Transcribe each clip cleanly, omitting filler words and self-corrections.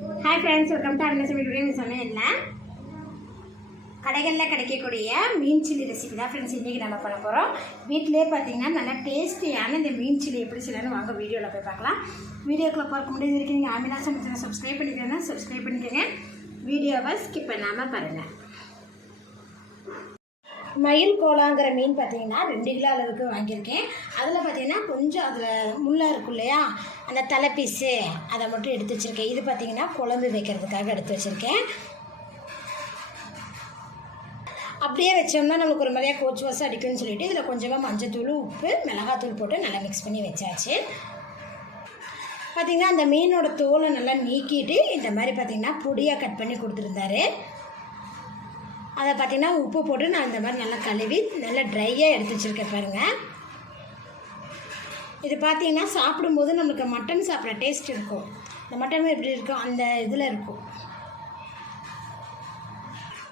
Hi friends, welcome to our channel. கடைகளில் கிடைக்கக்கூடிய மீன் chilli recipe தான் ஃப்ரெண்ட்ஸ் இன்றைக்கி நம்ம பண்ண போகிறோம். வீட்டிலே பார்த்தீங்கன்னா நல்லா டேஸ்டியான இந்த மீன் சில்லி எப்படி செய்யலாம்னு வாங்க வீடியோவில் போய் பார்க்கலாம். வீடியோக்குள்ளே பார்க்க முடியாது இருக்கு. நீங்கள் ஆமினா சமைச்சனை சப்ஸ்கிரைப் பண்ணிக்கிறேன்னா சப்ஸ்கிரைப் பண்ணிக்கோங்க. வீடியோவை ஸ்கிப் பண்ணாமல் பாருங்கள். மயில் கோலாங்கிற மீன் பார்த்தீங்கன்னா 2 கிலோ அளவுக்கு வாங்கியிருக்கேன். அதில் பார்த்தீங்கன்னா கொஞ்சம் அதில் முள்ளா இருக்கும் இல்லையா, அந்த தலை பீஸு அதை மட்டும் எடுத்து வச்சுருக்கேன். இது பார்த்தீங்கன்னா குழம்பு வைக்கிறதுக்காக எடுத்து வச்சுருக்கேன். அப்படியே வச்சோம்னா நமக்கு ஒரு மாதிரியாக கோச்சு வாசம் அடிக்கும்னு சொல்லிட்டு இதில் கொஞ்சமாக மஞ்சத்தூள், உப்பு, மிளகாத்தூள் போட்டு நல்லா மிக்ஸ் பண்ணி வச்சாச்சு. பார்த்திங்கன்னா அந்த மீனோட தோலை நல்லா நீக்கிட்டு இந்த மாதிரி பார்த்திங்கன்னா பொடியாக கட் பண்ணி கொடுத்துருந்தாரு. அதை பார்த்திங்கன்னா உப்பு போட்டு நான் இந்த மாதிரி நல்லா கழுவி நல்லா ட்ரையாக எடுத்து வச்சுருக்கேன் பாருங்கள். இது பார்த்திங்கன்னா சாப்பிடும்போது நம்மளுக்கு மட்டன் சாப்பிட்ற டேஸ்ட் இருக்கும். இந்த மட்டன் எப்படி இருக்கும் அந்த இதில் இருக்கும்.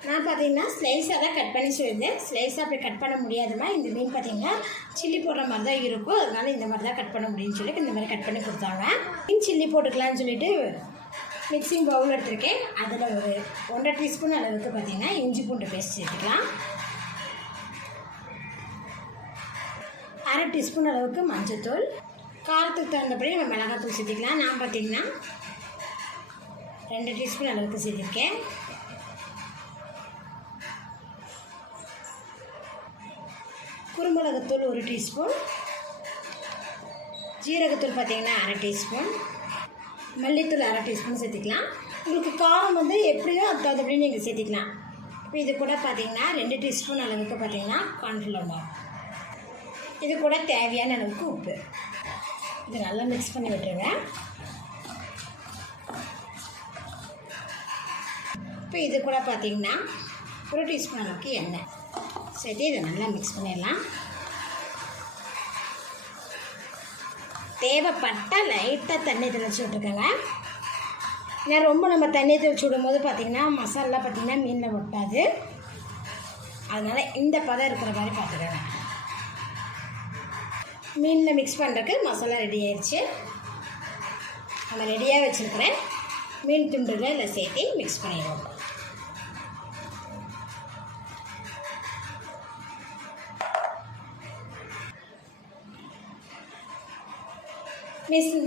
நான் பார்த்தீங்கன்னா ஸ்லைஸாக தான் கட் பண்ணி சொல்லியிருந்தேன். ஸ்லைஸாக அப்படி கட் பண்ண முடியாதுமா, இந்த மீன் பார்த்தீங்கன்னா சில்லி போடுற மாதிரி தான் இருக்கும், அதனால இந்த மாதிரி தான் கட் பண்ண முடியும்னு சொல்லி இந்த மாதிரி கட் பண்ணி கொடுத்தாங்க. மீன் சில்லி போட்டுக்கலான்னு சொல்லிட்டு மிக்சிங் பவுல் எடுத்துருக்கேன். அதில் ஒரு 1.5 டீஸ்பூன் அளவுக்கு பார்த்தீங்கன்னா இஞ்சி பூண்டு பேஸ்ட் சேர்த்துக்கலாம். 1/2 டீஸ்பூன் அளவுக்கு மஞ்சத்தூள், காரத்துக்கு தகுந்தபடி நம்ம மிளகாத்தூள் சேர்த்துக்கலாம். நான் பார்த்தீங்கன்னா 2 டீஸ்பூன் அளவுக்கு சேர்த்துருக்கேன். குருமிளகுத்தூள் 1 டீஸ்பூன், ஜீரகத்தூள் பார்த்திங்கன்னா 1/2 டீஸ்பூன், மல்லித்தூள் 1/2 டீஸ்பூன் சேர்த்துக்கலாம். உங்களுக்கு காரம் வந்து எப்படியோ அது தகுந்தபடி நீங்கள் சேர்த்துக்கலாம். இப்போ இது கூட பார்த்திங்கன்னா 2 டீஸ்பூன் அளவுக்கு பார்த்திங்கன்னா கார்ன்ஃப்ளவர் மாவு, இது கூட தேவையான அளவுக்கு உப்பு. இது நல்லா மிக்ஸ் பண்ணி விட்டுருங்க. இப்போ இது கூட பார்த்திங்கன்னா 1 டீஸ்பூன் அளவுக்கு எண்ணெய் சேர்த்து இதை நல்லா மிக்ஸ் பண்ணிடலாம். தேவைப்பட்டால் லைட்டாக தண்ணி தெளிச்சு விட்டுருக்கேங்க. ஏன்னா ரொம்ப நம்ம தண்ணி தெளிச்சு விடும்போது பார்த்திங்கன்னா மசாலா பார்த்திங்கன்னா மீனில் ஒட்டாது. அதனால் இந்த பதம் இருக்கிற மாதிரி பார்த்துக்கோங்க. மீனில் மிக்ஸ் பண்ணுறதுக்கு மசாலா ரெடி ஆயிடுச்சு. நம்ம ரெடியாக வச்சுருக்கிறேன் மீன் துண்டுகளை இதில் சேர்த்து மிக்ஸ் பண்ணிடுவோம்.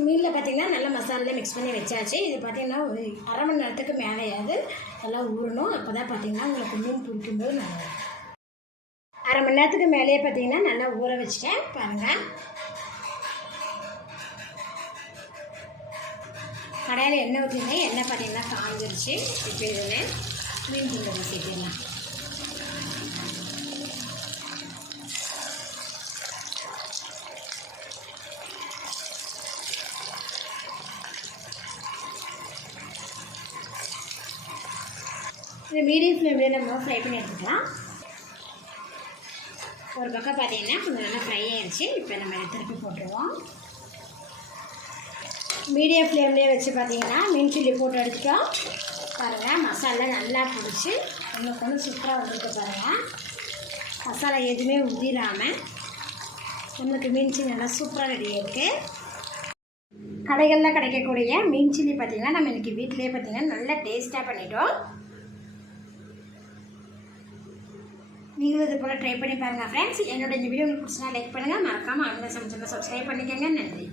மீனில் பார்த்திங்கன்னா நல்லா மசாலாவில் மிக்ஸ் பண்ணி வச்சாச்சு. இது பார்த்திங்கன்னா ஒரு 1/2 மணி நேரத்துக்கு மேலேயாவது நல்லா ஊறணும். அப்போ தான் பார்த்திங்கன்னா உங்களுக்கு மீன் பிடிக்கும்போது நல்லா 1/2 மணி நேரத்துக்கு மேலேயே பார்த்திங்கன்னா நல்லா ஊற வச்சுட்டேன் பாருங்கள். கடையில் எண்ணெய் ஊற்றிருந்தேன். எண்ணெய் பார்த்திங்கன்னா காஞ்சிருச்சு. இப்போ இதில் மீன் துண்டை சேர்த்துடலாம். இது மீடியம் ஃப்ளேம்லேயே நம்ம ஃப்ரை பண்ணி எடுத்துக்கலாம். ஒரு பக்கம் பார்த்தீங்கன்னா கொஞ்சம் நல்லா ஃப்ரை ஆகிடுச்சு. இப்போ நம்ம திருப்பி போட்டுருவோம். மீடியம் ஃப்ளேம்லேயே வச்சு பார்த்தீங்கன்னா மீன் சில்லி போட்டு எடுத்துட்டோம் பாருங்கள். மசாலா நல்லா பிடிச்சி ஒன்று சூப்பராக வந்துருக்கு பாருங்கள். மசாலா எதுவுமே உதிராமல் உங்களுக்கு மீன் சில்லி நல்லா சூப்பராக ரெடியாக இருக்குது. கடைகளில் கிடைக்கக்கூடிய மீன் சில்லி பார்த்திங்கன்னா நம்ம இன்றைக்கி வீட்டிலே பார்த்திங்கன்னா நல்லா டேஸ்ட்டாக பண்ணிட்டோம். நீங்களும் இது போல் ட்ரை பண்ணி பாருங்கள் ஃப்ரெண்ட்ஸ். என்னோட இந்த வீடியோ உங்களுக்கு பிடிச்சினா லைக் பண்ணுங்கள். மறக்காமல் ஆமினா சமைச்சனை சப்ஸ்கிரைப் பண்ணிக்கோங்க. நன்றி.